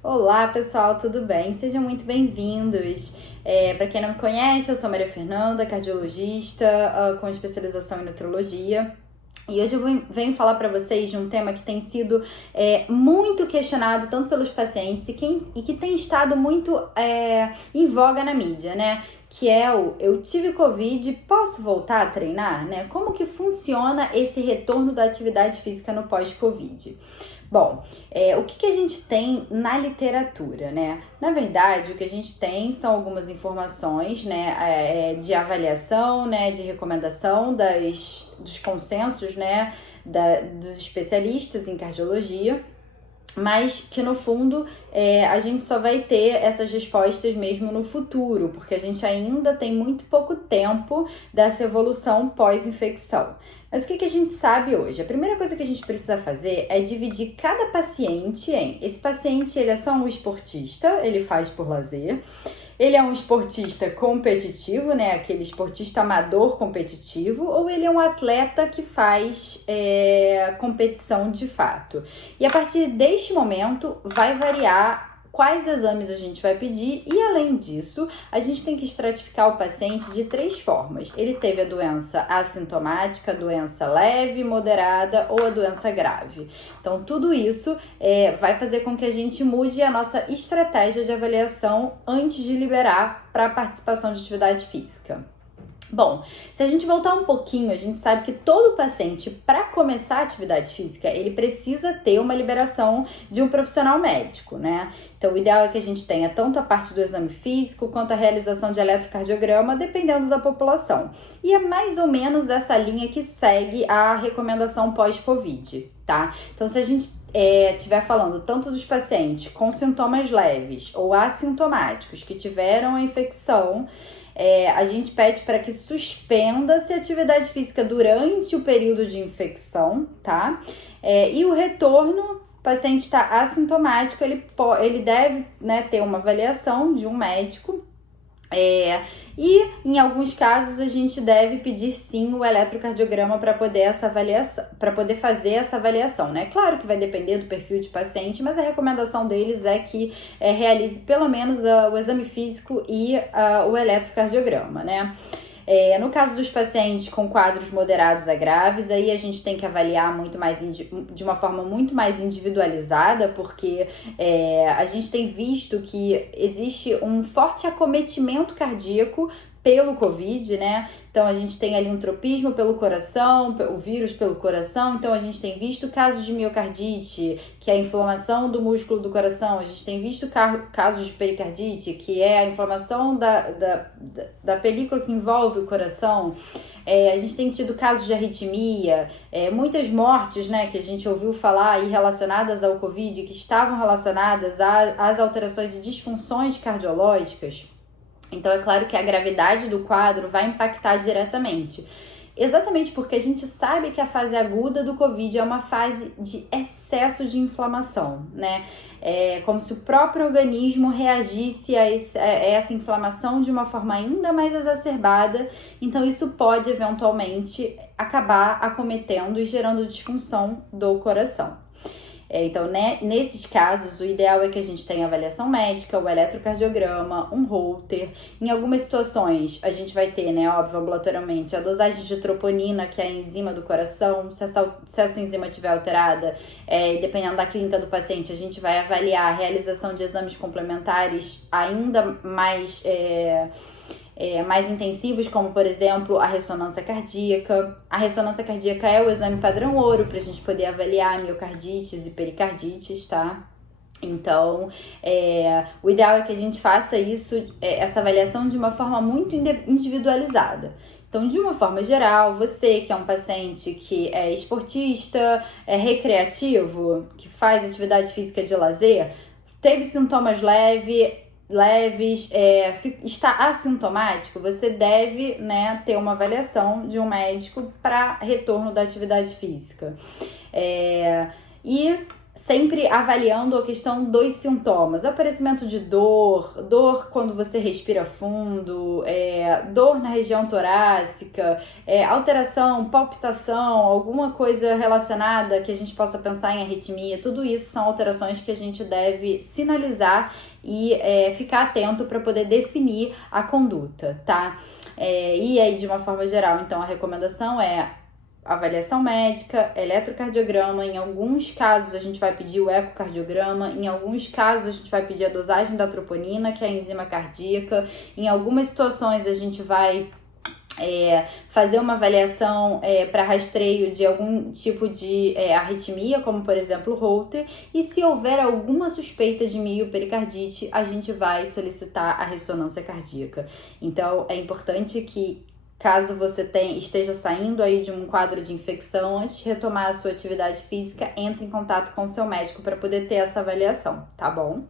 Olá, pessoal, tudo bem? Sejam muito bem-vindos. Para quem não me conhece, eu sou Maria Fernanda, cardiologista, com especialização em nutrologia. E hoje eu venho falar para vocês de um tema que tem sido muito questionado tanto pelos pacientes e que tem estado muito em voga na mídia, né? Que é o eu tive Covid, posso voltar a treinar, né? Como que funciona esse retorno da atividade física no pós-Covid? Bom, o que a gente tem na literatura, né? Na verdade, o que a gente tem são algumas informações, né, de avaliação, né, de recomendação dos consensos, né, dos especialistas em cardiologia, mas que no fundo a gente só vai ter essas respostas mesmo no futuro, porque a gente ainda tem muito pouco tempo dessa evolução pós-infecção. Mas o que a gente sabe hoje? A primeira coisa que a gente precisa fazer é dividir cada paciente em... Esse paciente, ele é só um esportista, ele faz por lazer. Ele é um esportista competitivo, né? Aquele esportista amador competitivo, ou ele é um atleta que faz competição de fato. E a partir deste momento vai variar quais exames a gente vai pedir e, além disso, a gente tem que estratificar o paciente de 3 formas. Ele teve a doença assintomática, a doença leve, moderada ou a doença grave. Então, tudo isso vai fazer com que a gente mude a nossa estratégia de avaliação antes de liberar para a participação de atividade física. Bom, se a gente voltar um pouquinho, a gente sabe que todo paciente, para começar a atividade física, ele precisa ter uma liberação de um profissional médico, né? Então, o ideal é que a gente tenha tanto a parte do exame físico quanto a realização de eletrocardiograma, dependendo da população. E é mais ou menos essa linha que segue a recomendação pós-Covid, tá? Então, se a gente estiver falando tanto dos pacientes com sintomas leves ou assintomáticos que tiveram a infecção, a gente pede para que suspenda-se a atividade física durante o período de infecção, tá? E o retorno, o paciente está assintomático, ele deve, né, ter uma avaliação de um médico. E em alguns casos a gente deve pedir sim o eletrocardiograma para poder fazer essa avaliação, né? Claro que vai depender do perfil de paciente, mas a recomendação deles é que realize pelo menos o exame físico e o eletrocardiograma, né? No caso dos pacientes com quadros moderados a graves, aí a gente tem que avaliar de uma forma muito mais individualizada, porque a gente tem visto que existe um forte acometimento cardíaco pelo Covid, né? Então, a gente tem ali um tropismo pelo coração, o vírus pelo coração. Então, a gente tem visto casos de miocardite, que é a inflamação do músculo do coração. A gente tem visto casos de pericardite, que é a inflamação da película que envolve o coração. A gente tem tido casos de arritmia, muitas mortes, né, que a gente ouviu falar aí relacionadas ao Covid, que estavam relacionadas às alterações e disfunções cardiológicas. Então, é claro que a gravidade do quadro vai impactar diretamente. Exatamente porque a gente sabe que a fase aguda do Covid é uma fase de excesso de inflamação, né? É como se o próprio organismo reagisse a essa inflamação de uma forma ainda mais exacerbada. Então, isso pode, eventualmente, acabar acometendo e gerando disfunção do coração. Então, né, nesses casos, o ideal é que a gente tenha avaliação médica, o eletrocardiograma, um Holter. Em algumas situações, a gente vai ter, né, óbvio, ambulatorialmente, a dosagem de troponina, que é a enzima do coração. Se essa enzima estiver alterada, dependendo da clínica do paciente, a gente vai avaliar a realização de exames complementares ainda mais intensivos, como, por exemplo, a ressonância cardíaca. A ressonância cardíaca é o exame padrão ouro para a gente poder avaliar miocardites e pericardites, tá? Então, o ideal é que a gente faça essa avaliação de uma forma muito individualizada. Então, de uma forma geral, você que é um paciente que é esportista, recreativo, que faz atividade física de lazer, teve sintomas leves, está assintomático, você deve, né, ter uma avaliação de um médico para retorno da atividade física. E sempre avaliando a questão dos sintomas, aparecimento de dor quando você respira fundo, dor na região torácica, alteração, palpitação, alguma coisa relacionada que a gente possa pensar em arritmia, tudo isso são alterações que a gente deve sinalizar e ficar atento para poder definir a conduta, tá? E aí, de uma forma geral, então, a recomendação é avaliação médica, eletrocardiograma, em alguns casos a gente vai pedir o ecocardiograma, em alguns casos a gente vai pedir a dosagem da troponina, que é a enzima cardíaca, em algumas situações a gente vai fazer uma avaliação para rastreio de algum tipo de arritmia, como por exemplo o Holter, e se houver alguma suspeita de miopericardite, a gente vai solicitar a ressonância cardíaca. Então é importante que, caso você esteja saindo aí de um quadro de infecção, antes de retomar a sua atividade física, entre em contato com o seu médico para poder ter essa avaliação, tá bom?